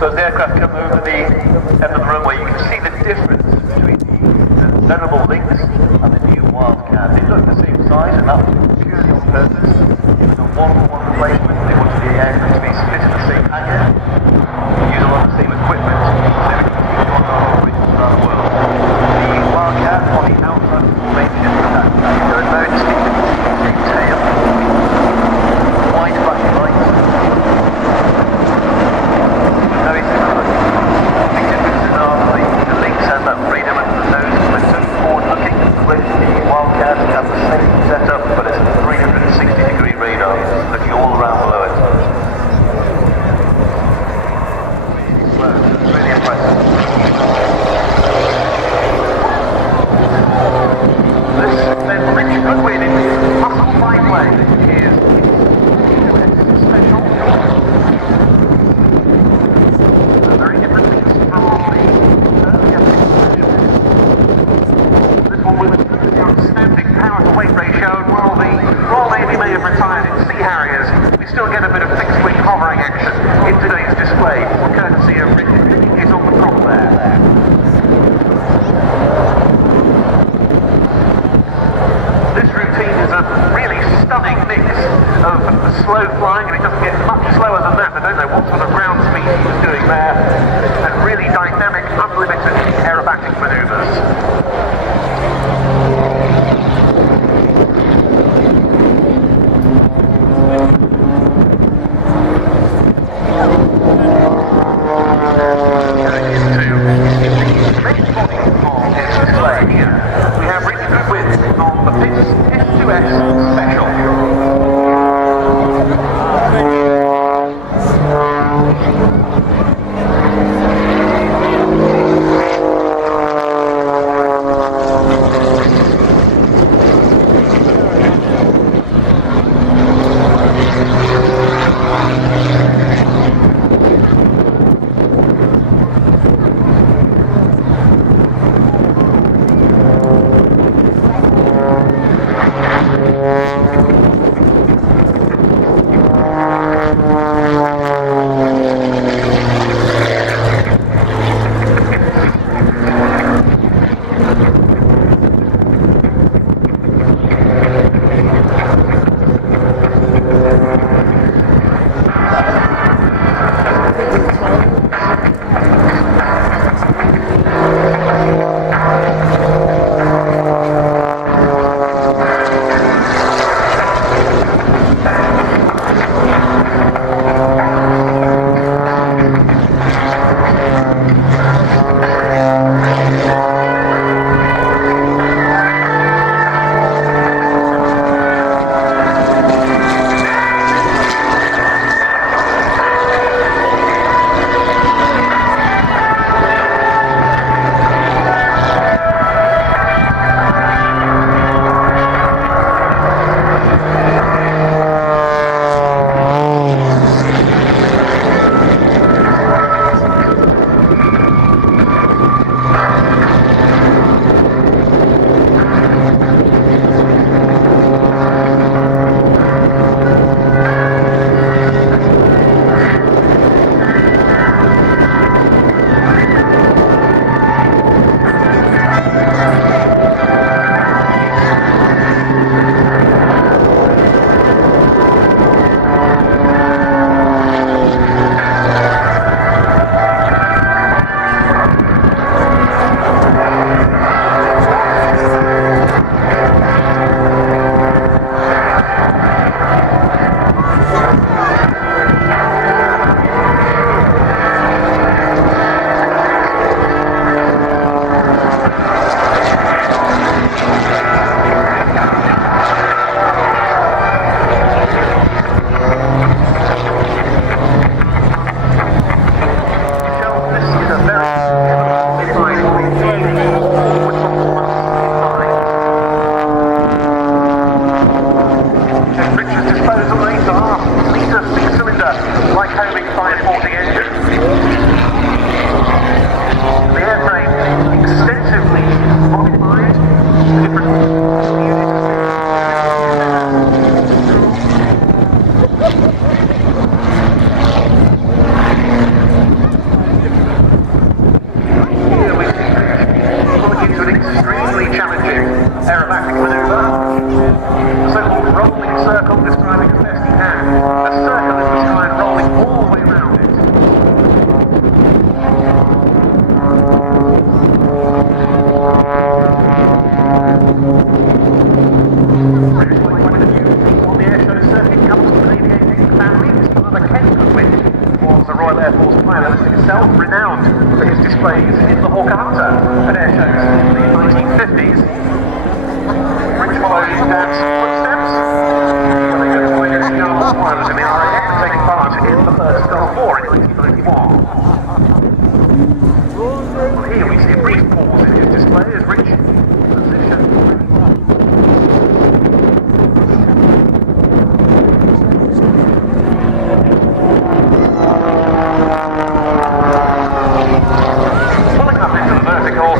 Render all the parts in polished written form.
So as the aircraft come over the end of the runway, you can see the difference between the venerable Lynx and the new Wildcat. They look the same size, and that was purely on purpose. It was a one-for-one replacement. They wanted the aircraft to be split in the same hangar, use a lot of the same equipment, so we can keep on our operations around the world. The Wildcat on the outside formation, that very, very distinctive tail, wide flashing lights. Very similar. The big differences are the Lynx has that radar under the nose, so it's so forward looking, whereas the Wildcat has the same setup, but it's a 360-degree radar looking all around below it. So, it's really impressive. This Lynx Goodwin in this muscle biplane is special. Very different things from this one with an outstanding power to weight ratio, and while the Royal Navy may have retired its Sea Harriers, we still get a bit of fixed wing hovering action in today's display, courtesy of Vixen is on the top there. This routine is a really stunning mix of slow flying, and it doesn't get much slower than that. I don't know what sort of ground speed he was doing there, and really dynamic, unlimited aerobatic manoeuvres. Air Force pilot himself, renowned for his displays in the Hawker Hunter at airshows in the 1950s. Rich followed his dad's footsteps when they got appointed as young pilot in the RAF, taking part in the First Gulf War in 1991. Well, here we see a brief pause in his display as Rich positions. Pulling up into the vertical.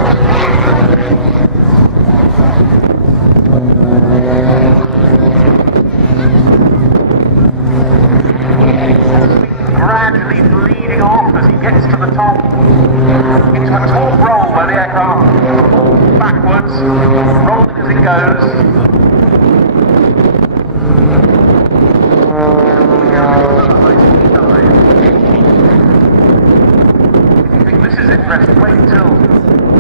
Gradually bleeding off as he gets to the top into a taut roll where the aircraft falls backwards, rolling as it goes. If you think this is interesting, wait until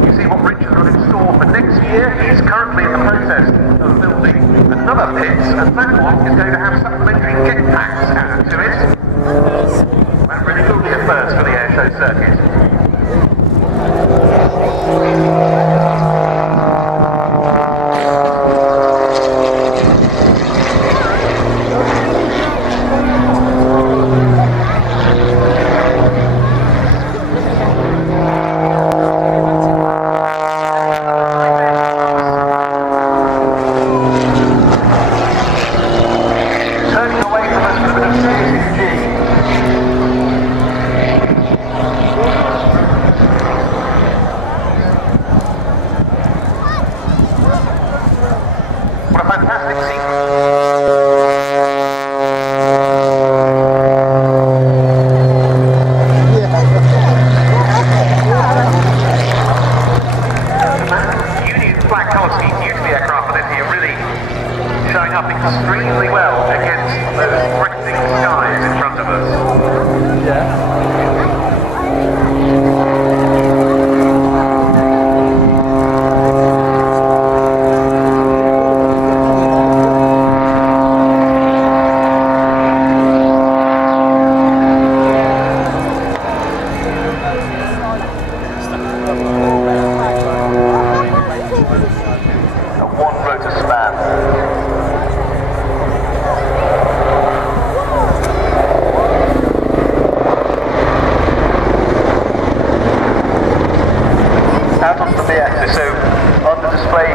you see what Richard's got in store for next year. He's currently in the process of building another pit, and that one is going to have supplementary jetpacks added to it. That really will be a first for the airshow circuit. Turning away from us with a bit of CSG. What a fantastic scene. Union flag colour scheme new to the aircraft for this year, really showing up extremely well against those threatening skies in front of us. A one rotor span. Out onto the B-axis, so on the display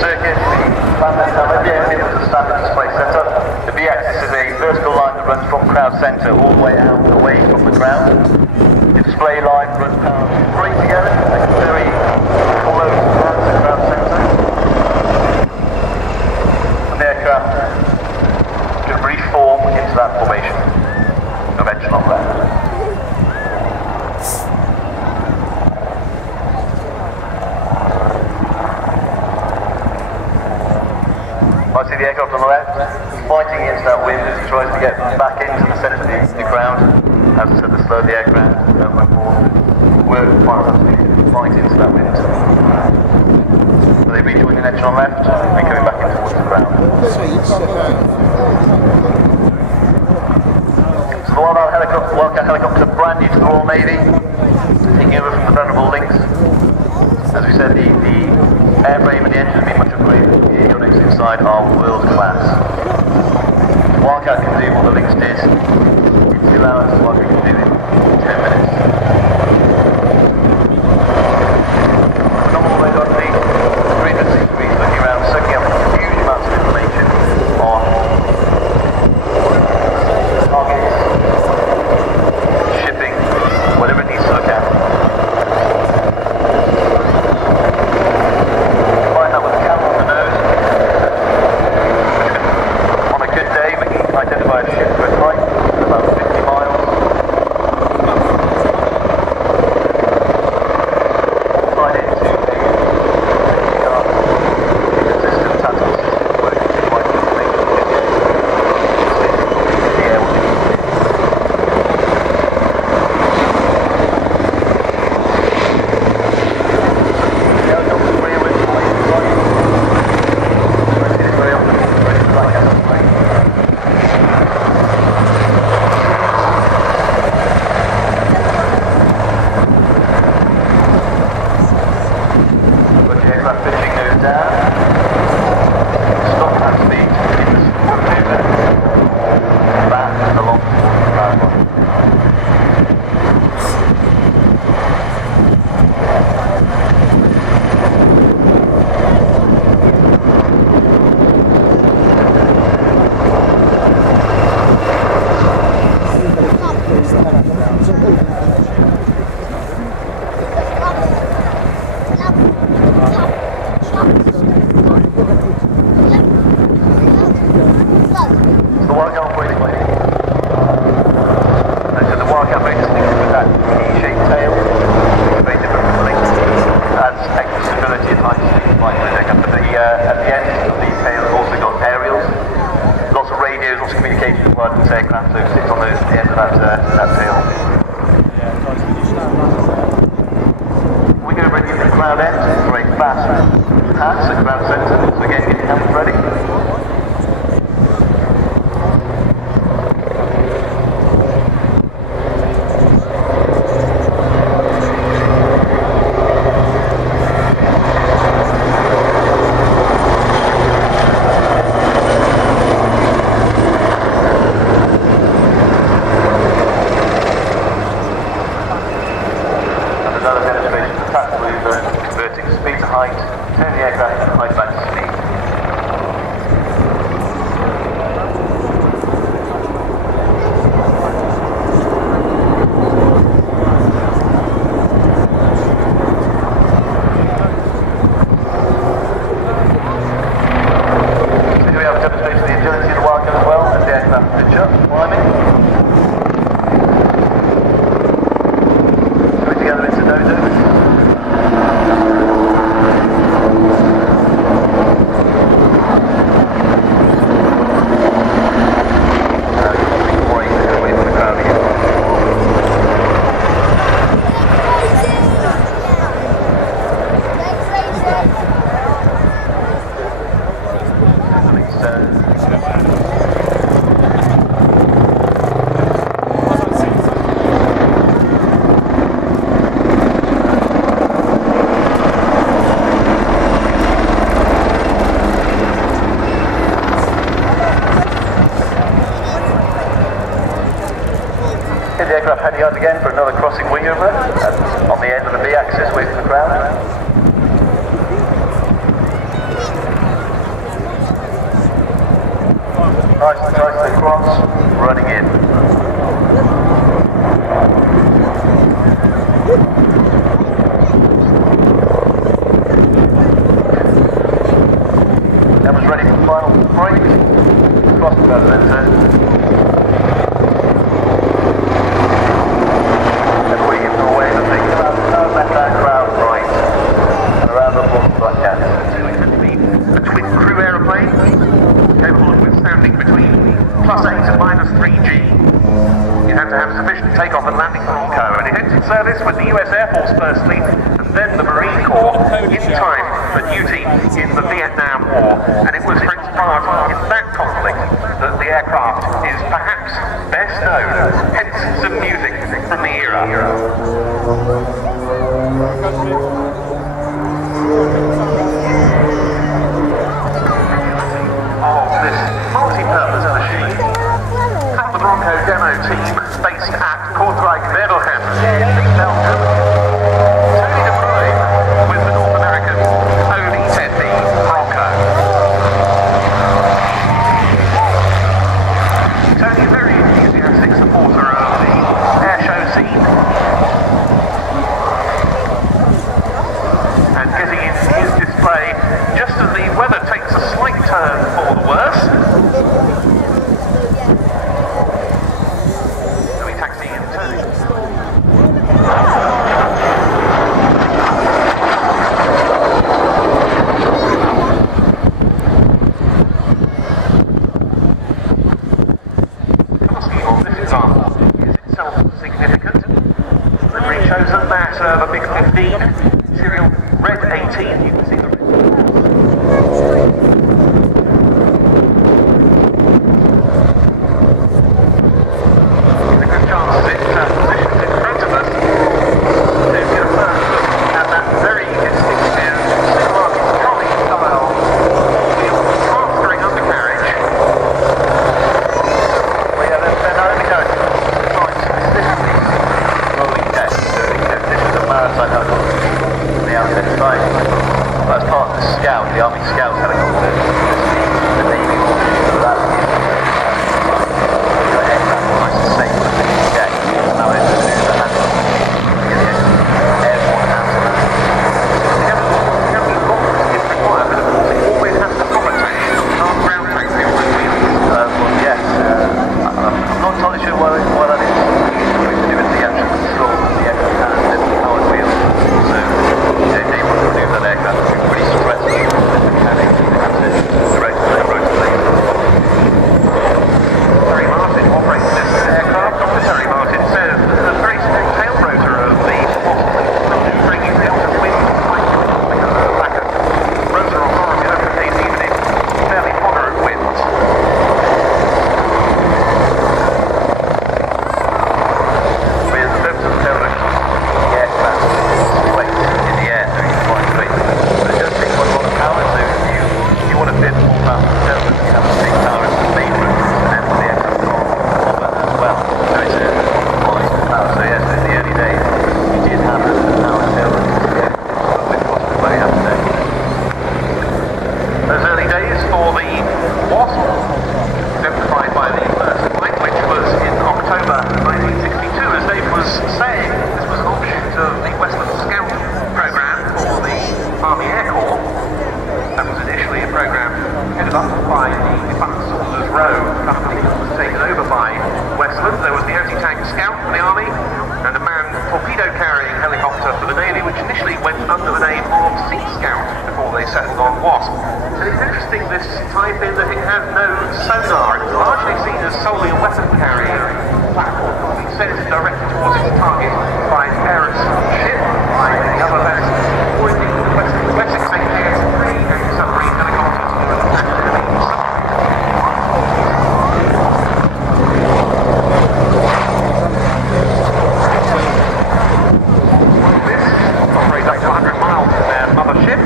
circuit, the standard display setup. The B-axis is a vertical line that runs from crowd centre all the way out and away from the ground. The display line runs parallel straight together, like very close to the crowd centre. And the aircraft can reform into that formation of echelon left. I see the aircraft on the left, fighting into that wind as he tries to get back into the centre of the ground. As I said, the slower the aircraft went forward, we're fight into that wind. So they rejoin the echelon left and coming back in towards the ground. So the Wildcat helicopter, brand new to the Royal Navy, taking over from the venerable Lynx. As we said, the airframe and the engine have been much upgraded. The avionics inside are world class. Wildcat can do what the Lynx did in 2 hours, Wildcat can do it in 10 minutes. Phenomenal radar feed, 360 degrees looking around, soaking up huge amounts of information on targets, shipping, whatever it needs to look at. Combine that with the camera on the nose, which can, on a good day, we can identify a ship to its right. that tail. We go ready for the cloud end, for a fast pass at ground centre, so again get your hands ready. Again for another crossing wing over on the end of the B axis away from the ground. Nicely across, running in. That was ready for the final break. Cross the ground center. Takeoff and landing Bronco, and it entered service with the US Air Force First Fleet and then the Marine Corps in time for duty in the Vietnam War, and it was for its part in that conflict that the aircraft is perhaps best known, hence some music from the era. Of this multi-purpose machine, and the Bronco demo team based at Kortrijk Wevelgem in Belgium. Tony de Bruin with the North American OV-10 Bronco. Tony, a very enthusiastic supporter of the airshow scene, and getting in his display just as the weather takes a slight turn for the worse. The B17 serial red 18, you can see the red. There's a good chance that it positions in front of us to get a first look at that very distinctive supermarket trolley style mastering undercarriage. Well, yeah, they're not only going right, this is the rolling test. This is a Maritime Role Demo. went under the name of Sea Scout before they settled on Wasp. And it's interesting, this Typhoon, that it had no sonar. It was largely seen as solely a weapon carrier platform, being sent directly towards its target by its parent ship, by the other vessels, or indeed the classic AS-3 submarine helicopters or attack enemy submarines. Operates up to 100 miles from their mothership,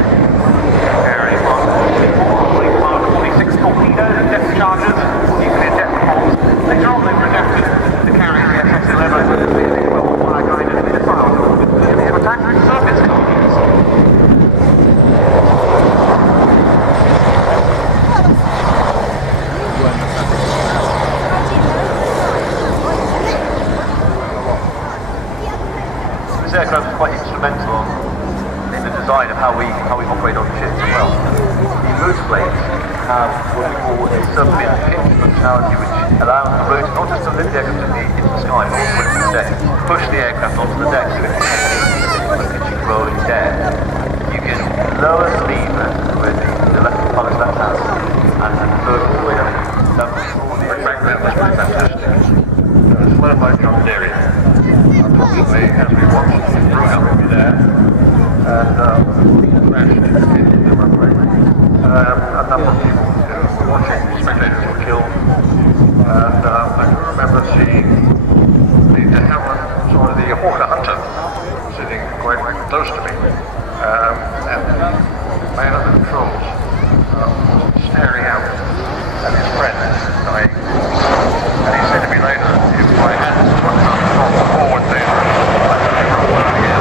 carrying 46 torpedoes, depth chargers, nuclear depth bombs. Later on they were adapted to carry the SS-11 with the well-fire guided missiles to attack surface targets. This aircraft is quite instrumental in the design of how we operate on ships as well. The motor blades have what we call a sub-fin pitch functionality, which allows the rotor not just to lift the aircraft into the sky, but also into the deck, push the aircraft onto the deck so it can pitching rolling dead. You can lower the lever with the left pilot's left hand and lower all the way up. That was really fantastic. It's one of my jobs area. Unfortunately, as we watched, it broke up with me there and crashed in the runway. A number of people who were watching, spectators were killed, and I can remember seeing the helmet, sort of the Hawker Hunter, sitting quite close to me, and the man at the controls staring out at his friend dying. And he said to me later, if my hands were on the forward there, I could never have won again.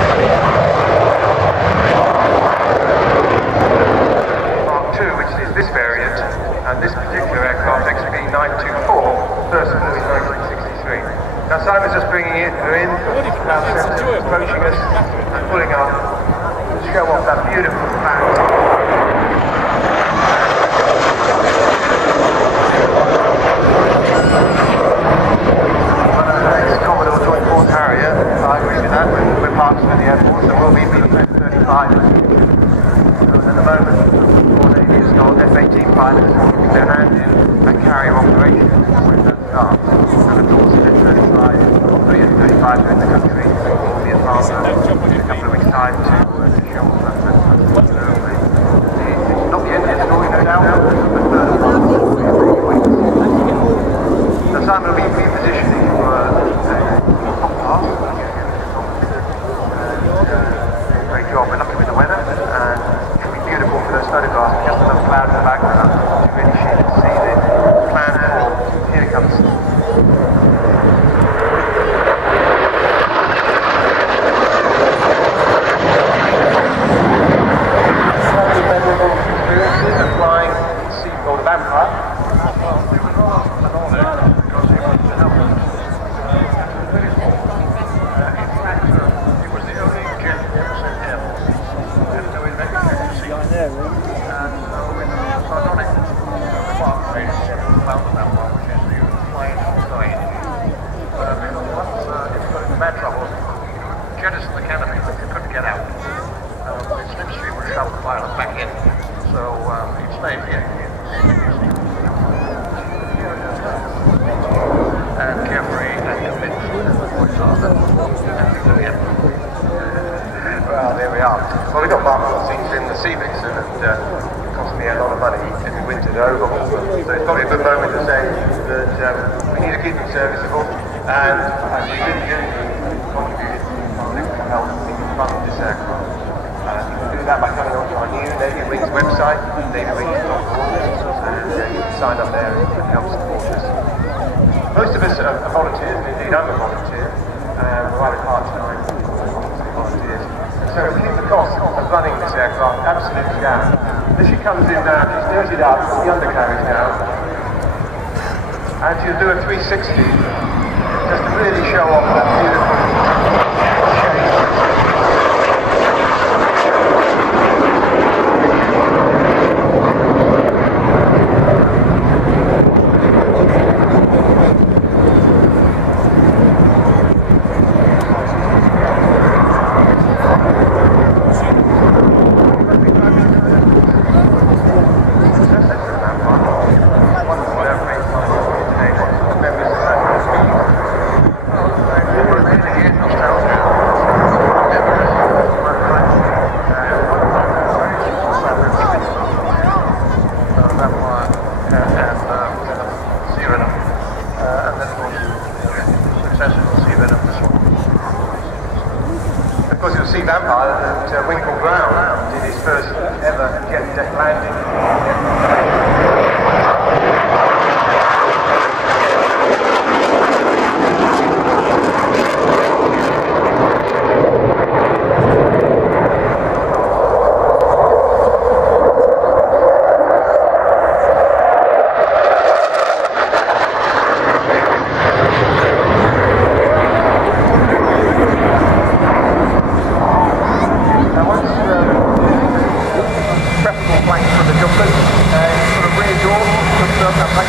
Mark II, which is this variant, and this particular aircraft, XB924, first flew in 1963. Now Simon's just bringing it in, about approaching us and pulling up to show off that beautiful fact. I agree with that. We're parked at the airport, so we'll be B-35. At the moment, the Navy has got F-18 pilots keeping their hand in and carrier operations when that starts. And of course, the F-35 are in the country. We'll be a partner in a couple of weeks' time to show off that. It's not the end of the story, no doubt, but the first one will be a few weeks. So Simon will be repositioning for top pass. Great job. We're lucky with the weather, and it'll be beautiful for those photographs. Just enough cloud in the background to really see the plan for. Here it comes. Memorable experiences of flying Seafire, the Vampire. Jettison the canopy, but it couldn't get out. The slipstream would shove the pilot back in, so it stayed here. And carefree and convinced. Well, there we are. Well, we got marked seats in the Vixen, and it cost me a lot of money every winter to overhaul them. So it's probably a good moment to say that we need to keep them serviceable, and we didn't contribute to help fund this aircraft. You can do that by coming onto our new Navy Wings website, navywings.org, and you can sign up there and help support us. Most of us are volunteers, and indeed I'm a volunteer. We're either part-time or volunteers. So we keep the cost of running this aircraft absolutely down. As she comes in now, she's dirtied up the undercarriage now, and she'll do a 360 just to really show off that beautiful shape. course, it was Seafire that Winkle Brown did his first ever jet deck landing. Like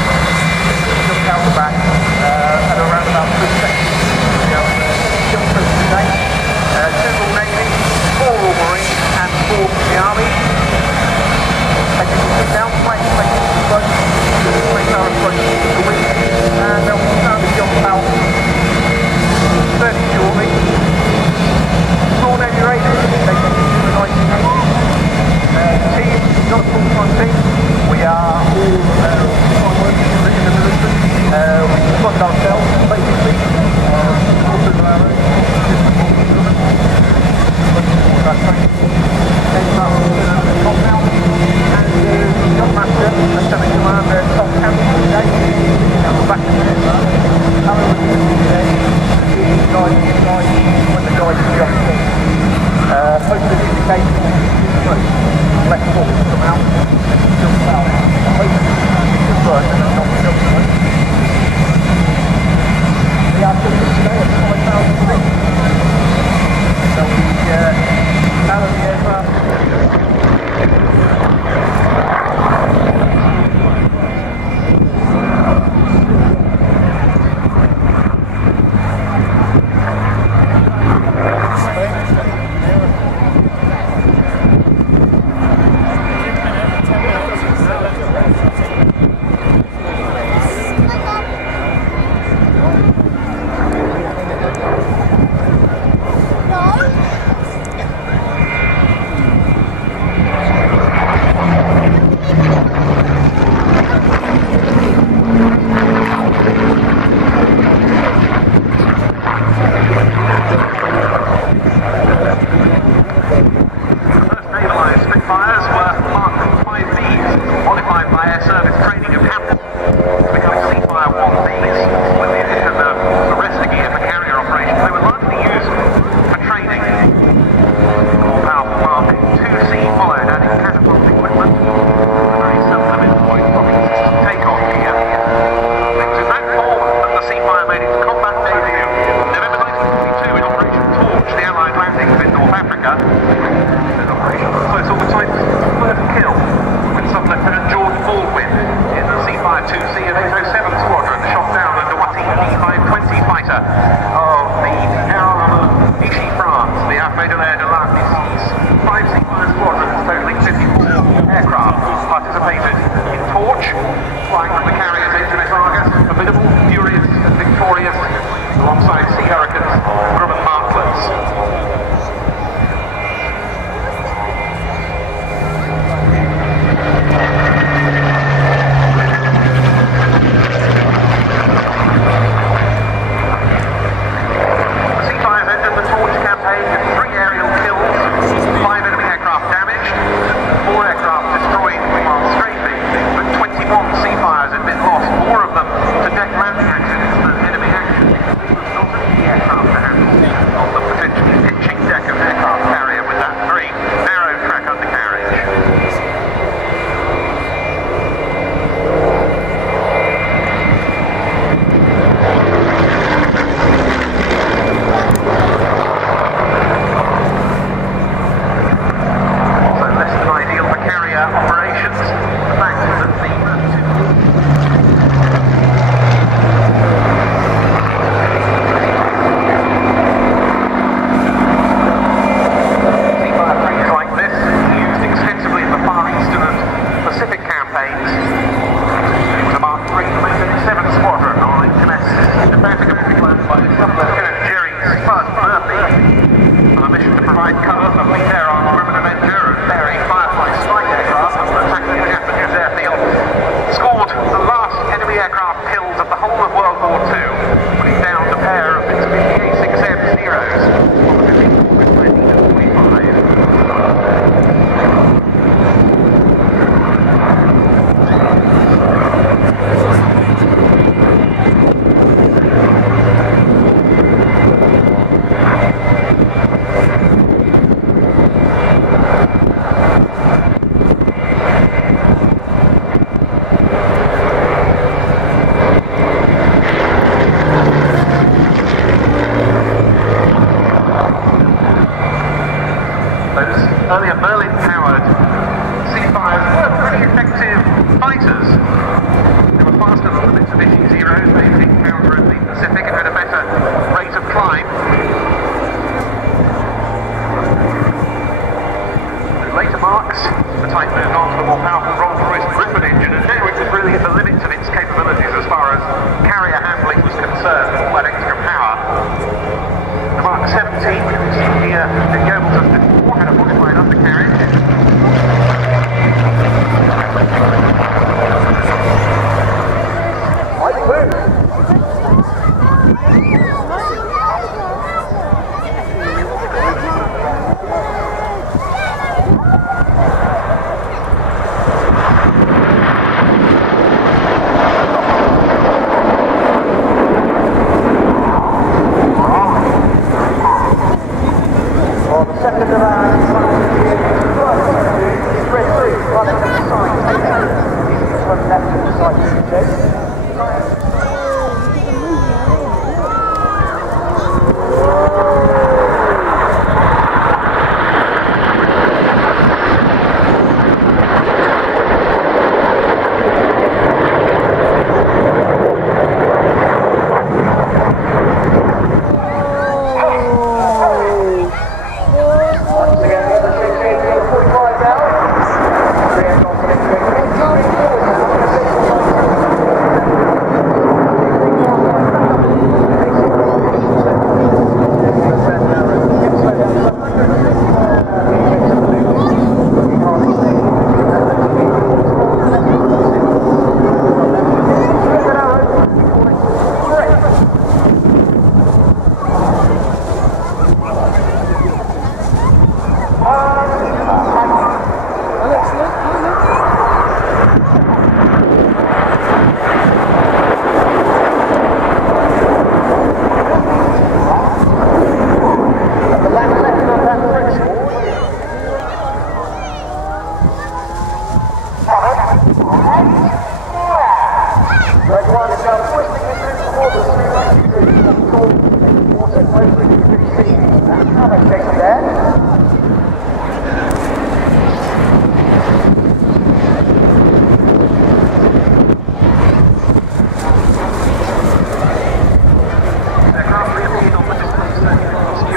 closely, you can see that hammer shape there.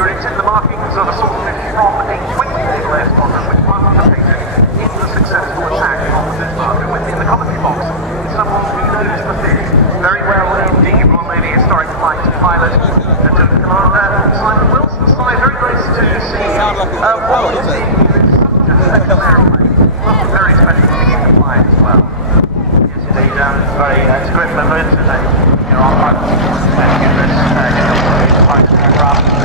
It's in the markings of a Swordfish from a 20-day left on them, which participated in the successful attack on the Denmark. Within the commentary box, someone who knows the fish very well indeed, Royal Navy Historic Flight pilot, Lieutenant Commander Simon Wilson. Simon, very nice to see you. Well, you see, there is such a special airplane, very special to get to fly as well. Yes, indeed, it's a great privilege to you're on board and get this pilot aircraft.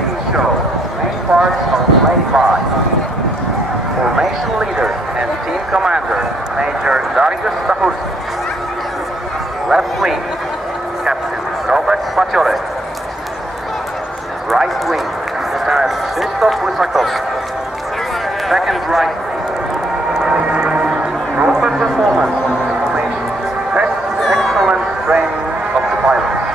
making show. Main parts are laid by. Formation leader and team commander, Major Darius Stahurski. Left wing, Captain Robert Paciore. Right wing, Lieutenant Krzysztof Wysakowski. Second right wing. Proper performance formation. Test the excellent training of the pilots.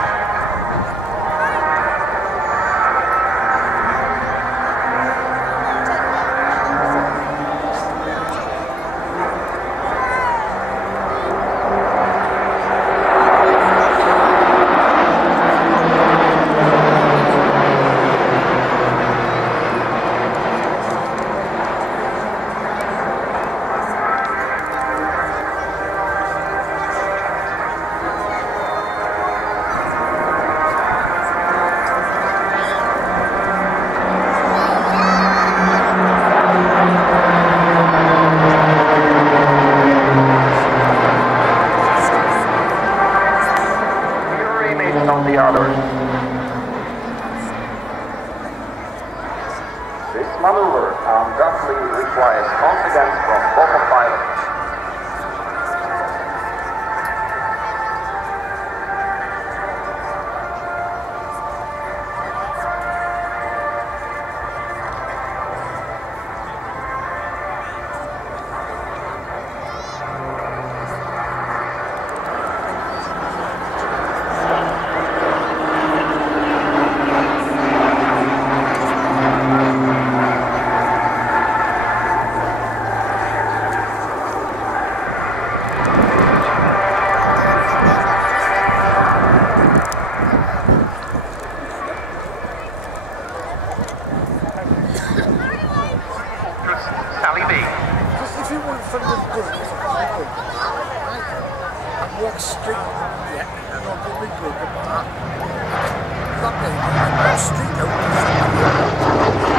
This maneuver undoubtedly requires confidence from both pilots. Sally B. If you want from the good, and walk straight, yeah, and I'll go big good apart. That way, and go straight out to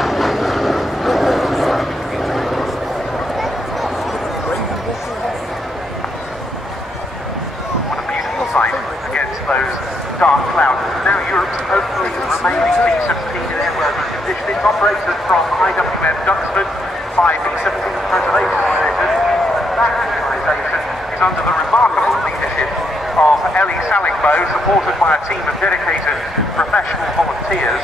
What a beautiful sight against those dark clouds. Now Europe's only remaining B17 in airworthy condition is operated from IWM Duxford by B17 Preservation Division. That organisation is under the remarkable leadership of Ellie Salingbo, supported by a team of dedicated professional volunteers.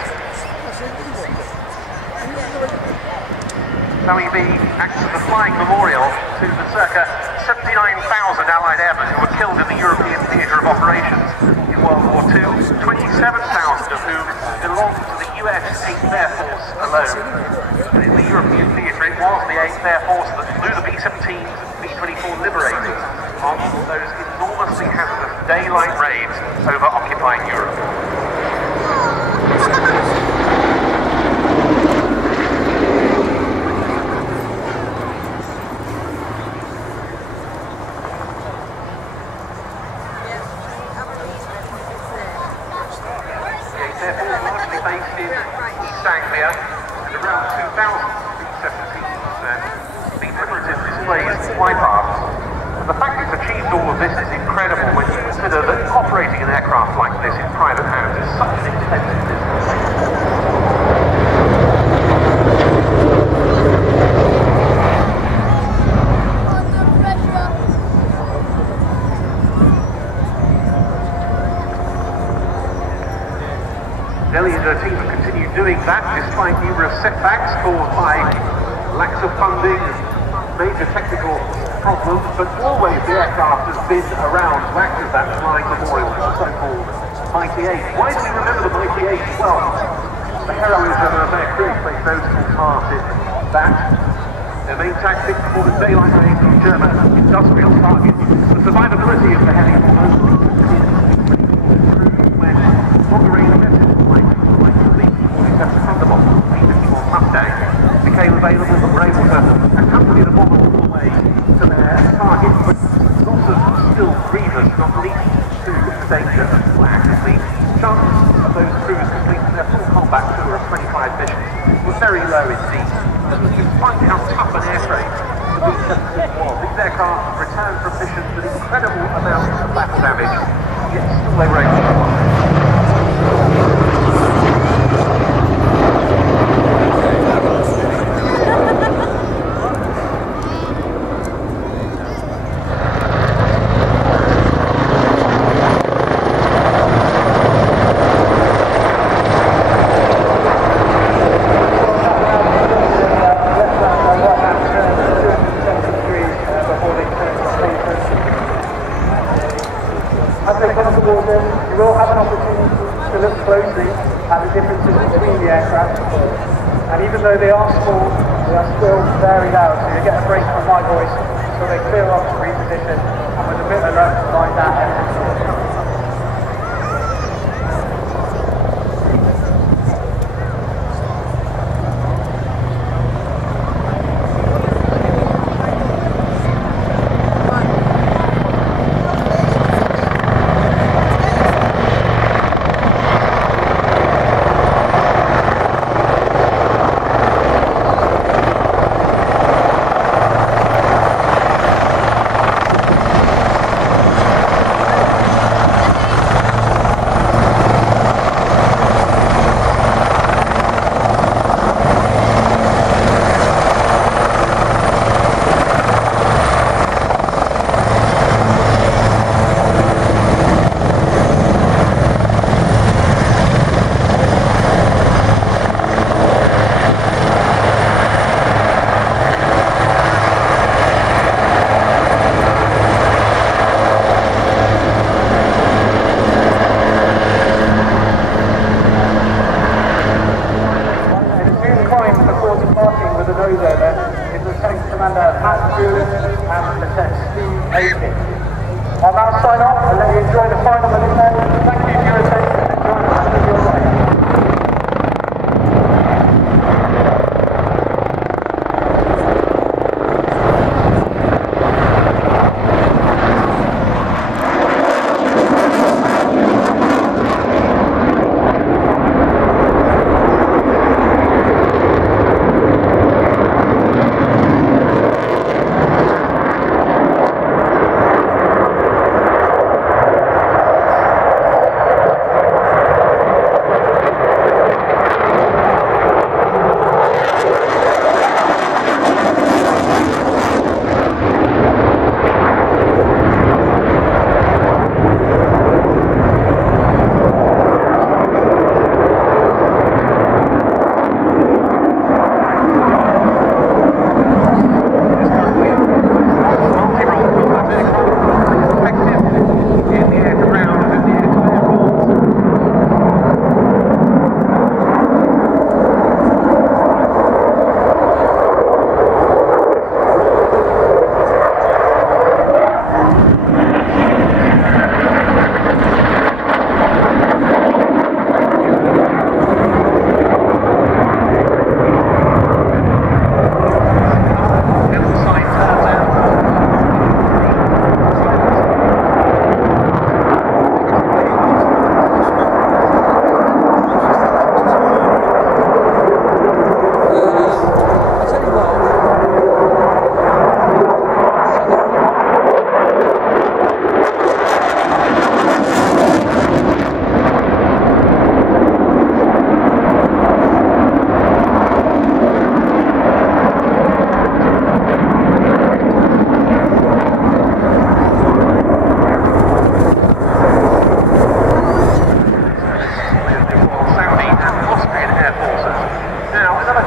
Sally B acts as a flying memorial to the circa 79,000 Allied airmen who were killed in the European theatre of operations in World War II, 27,000 of whom belonged to the US 8th Air Force alone. And in the European theatre, it was the 8th Air Force that flew the B-17s and B-24 Liberators on those enormously hazardous daylight raids over occupying Europe. Based in East Anglia, and around 2,000 B-17s been decorative displays and fly paths. And the fact it's achieved all of this is incredible when you consider that operating an aircraft like this in private hands is such an expensive business. Ellie and her team have continued doing that despite numerous setbacks caused by lacks of funding and major technical problems, but always the aircraft has been around to act as that flying memorial to the so-called Mighty Eight. Why do we remember the Mighty Eight? Well, the heroism of their crew played notable part in that. Their main tactic for the daylight raids on German industrial targets, the survivability of the heavy bombers when long-range vessels like the B-17 Thunderbolt, B-54 Mustang became available and were able to accompany the bomber all the way to their target, but lots of still grievous, not least to the danger of black. The chances of those crews completing their full combat tour of 25 missions were very low indeed. Despite how tough an air freight the B-17 was, these aircraft returned from missions with incredible amounts of battle damage, yet still they were able to fly. And even though they are small, they are still very loud, so you get a break from my voice, so they clear off and reposition, and with a bit of luck, like that, everything's good.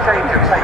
change of